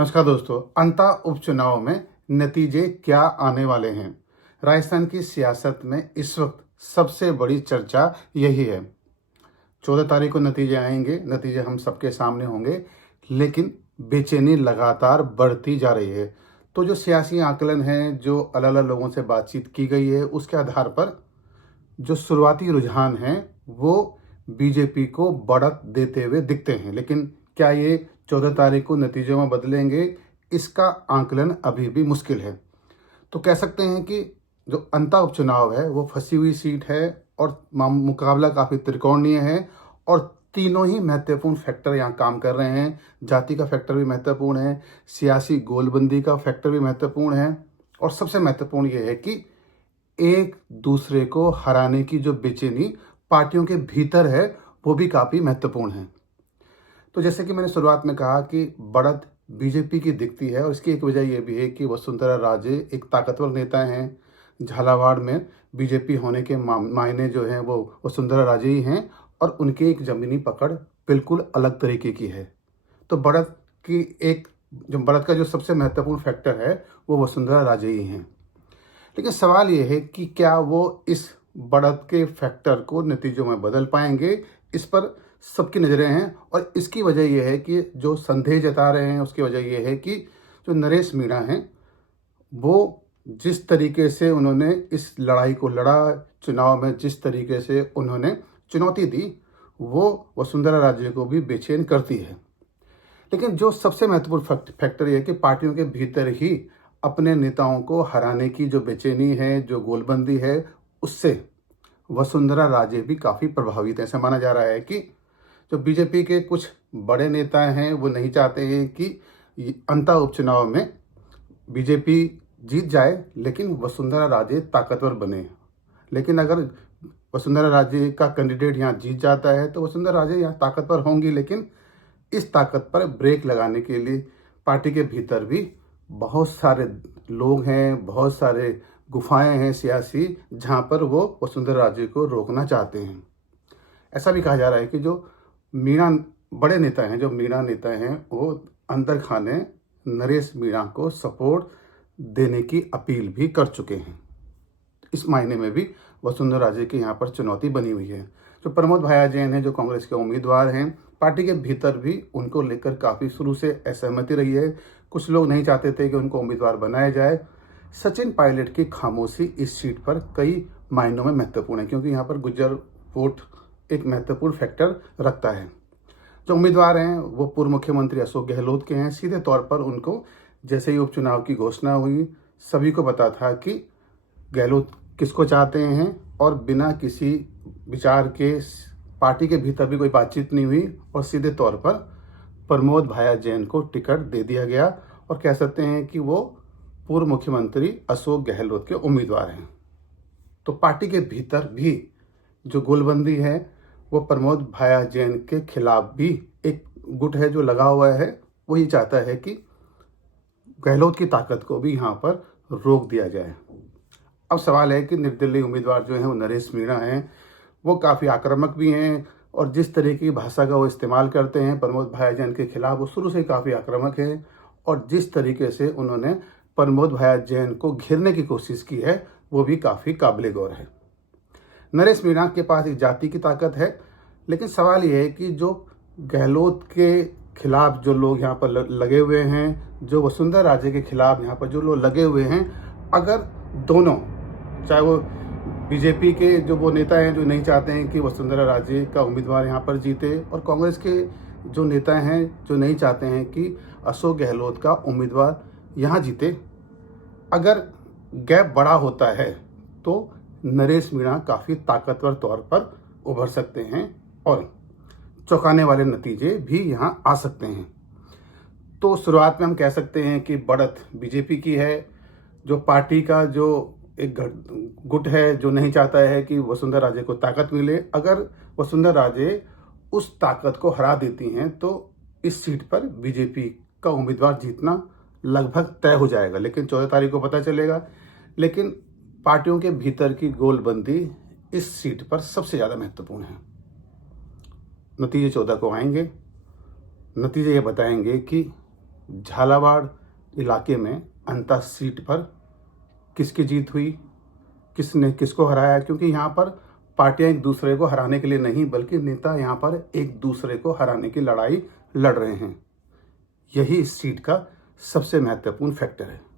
नमस्कार दोस्तों। अंता उपचुनाव में नतीजे क्या आने वाले हैं? राजस्थान की सियासत में इस वक्त सबसे बड़ी चर्चा यही है। 14 तारीख को नतीजे आएंगे, नतीजे हम सबके सामने होंगे, लेकिन बेचैनी लगातार बढ़ती जा रही है। तो जो सियासी आकलन है, जो अलग अलग लोगों से बातचीत की गई है, उसके आधार पर जो शुरुआती रुझान हैं वो बीजेपी को बढ़त देते हुए दिखते हैं। लेकिन क्या ये 14 तारीख को नतीजों में बदलेंगे, इसका आंकलन अभी भी मुश्किल है। तो कह सकते हैं कि जो अंता उपचुनाव है वो फंसी हुई सीट है और मुकाबला काफ़ी त्रिकोणीय है और तीनों ही महत्वपूर्ण फैक्टर यहाँ काम कर रहे हैं। जाति का फैक्टर भी महत्वपूर्ण है, सियासी गोलबंदी का फैक्टर भी महत्वपूर्ण है और सबसे महत्वपूर्ण ये है कि एक दूसरे को हराने की जो बेचैनी पार्टियों के भीतर है वो भी काफ़ी महत्वपूर्ण है। तो जैसे कि मैंने शुरुआत में कहा कि बढ़त बीजेपी की दिखती है और इसकी एक वजह यह भी है कि वसुंधरा राजे एक ताकतवर नेता हैं। झालावाड़ में बीजेपी होने के मायने जो हैं वो वसुंधरा राजे ही हैं और उनकी एक ज़मीनी पकड़ बिल्कुल अलग तरीके की है। तो बढ़त की एक जो बढ़त का जो सबसे महत्वपूर्ण फैक्टर है वो वसुंधरा राजे ही हैं। लेकिन सवाल ये है कि क्या वो इस बढ़त के फैक्टर को नतीजों में बदल पाएंगे, इस पर सबकी नज़रें हैं। और इसकी वजह यह है कि जो संदेह जता रहे हैं उसकी वजह यह है कि जो नरेश मीणा हैं वो जिस तरीके से उन्होंने इस लड़ाई को लड़ा, चुनाव में जिस तरीके से उन्होंने चुनौती दी, वो वसुंधरा राजे को भी बेचैन करती है। लेकिन जो सबसे महत्वपूर्ण फैक्टर ये है कि पार्टियों के भीतर ही अपने नेताओं को हराने की जो बेचैनी है, जो गोलबंदी है, उससे वसुंधरा राजे भी काफ़ी प्रभावित हैं। ऐसा माना जा रहा है कि जो बीजेपी के कुछ बड़े नेता हैं वो नहीं चाहते हैं कि अंता उपचुनाव में बीजेपी जीत जाए, लेकिन वसुंधरा राजे ताकतवर बने। लेकिन अगर वसुंधरा राजे का कैंडिडेट यहाँ जीत जाता है तो वसुंधरा राजे यहाँ ताकतवर होंगी, लेकिन इस ताकत पर ब्रेक लगाने के लिए पार्टी के भीतर भी बहुत सारे लोग हैं, बहुत सारे गुफाएं हैं सियासी, जहां पर वो वसुंधरा राजे को रोकना चाहते हैं। ऐसा भी कहा जा रहा है कि जो मीणा बड़े नेता हैं, जो मीणा नेता हैं, वो अंदर खाने नरेश मीणा को सपोर्ट देने की अपील भी कर चुके हैं। इस मायने में भी वसुंधरा राजे की यहाँ पर चुनौती बनी हुई है। जो प्रमोद भाया जैन हैं, जो कांग्रेस के उम्मीदवार हैं, पार्टी के भीतर भी उनको लेकर काफ़ी शुरू से असहमति रही है। कुछ लोग नहीं चाहते थे कि उनको उम्मीदवार बनाया जाए। सचिन पायलट की खामोशी इस सीट पर कई मायनों में महत्वपूर्ण है, क्योंकि यहाँ पर गुज्जर वोट एक महत्वपूर्ण फैक्टर रखता है। जो उम्मीदवार हैं वो पूर्व मुख्यमंत्री अशोक गहलोत के हैं। सीधे तौर पर उनको जैसे ही उपचुनाव की घोषणा हुई, सभी को पता था कि गहलोत किसको चाहते हैं और बिना किसी विचार के पार्टी के भीतर भी कोई बातचीत नहीं हुई और सीधे तौर पर प्रमोद भाया जैन को टिकट दे दिया गया और कह सकते हैं कि वो पूर्व मुख्यमंत्री अशोक गहलोत के उम्मीदवार हैं। तो पार्टी के भीतर भी जो गोलबंदी है वो प्रमोद भाया जैन के खिलाफ भी एक गुट है जो लगा हुआ है। वो ये चाहता है कि गहलोत की ताकत को भी यहाँ पर रोक दिया जाए। अब सवाल है कि निर्दलीय उम्मीदवार जो हैं वो नरेश मीणा हैं, वो काफ़ी आक्रामक भी हैं और जिस तरह की भाषा का वो इस्तेमाल करते हैं प्रमोद भाया जैन के खिलाफ, वो शुरू से काफ़ी आक्रामक हैं। और जिस तरीके से उन्होंने प्रमोद भाया जैन को घेरने की कोशिश की है वो भी काफ़ी काबिल गौर है। नरेश मीणा के पास एक जाति की ताकत है, लेकिन सवाल ये है कि जो गहलोत के खिलाफ जो लोग यहाँ पर लगे हुए हैं, जो वसुंधरा राजे के खिलाफ यहाँ पर जो लोग लगे हुए हैं, अगर दोनों, चाहे वो बीजेपी के जो वो नेता हैं जो नहीं चाहते हैं कि वसुंधरा राजे का उम्मीदवार यहाँ पर जीते, और कांग्रेस के जो नेता हैं जो नहीं चाहते हैं कि अशोक गहलोत का उम्मीदवार यहाँ जीते, अगर गैप बड़ा होता है तो नरेश मीणा काफ़ी ताकतवर तौर पर उभर सकते हैं और चौंकाने वाले नतीजे भी यहाँ आ सकते हैं। तो शुरुआत में हम कह सकते हैं कि बढ़त बीजेपी की है। जो पार्टी का जो एक गुट है जो नहीं चाहता है कि वसुंधरा राजे को ताकत मिले, अगर वसुंधरा राजे उस ताकत को हरा देती हैं तो इस सीट पर बीजेपी का उम्मीदवार जीतना लगभग तय हो जाएगा। लेकिन 14 तारीख को पता चलेगा। लेकिन पार्टियों के भीतर की गोलबंदी इस सीट पर सबसे ज़्यादा महत्वपूर्ण है। नतीजे 14 को आएंगे। नतीजे ये बताएंगे कि झालावाड़ इलाके में अंता सीट पर किसकी जीत हुई, किसने किसको हराया, क्योंकि यहाँ पर पार्टियां एक दूसरे को हराने के लिए नहीं बल्कि नेता यहाँ पर एक दूसरे को हराने की लड़ाई लड़ रहे हैं। यही इस सीट का सबसे महत्वपूर्ण फैक्टर है।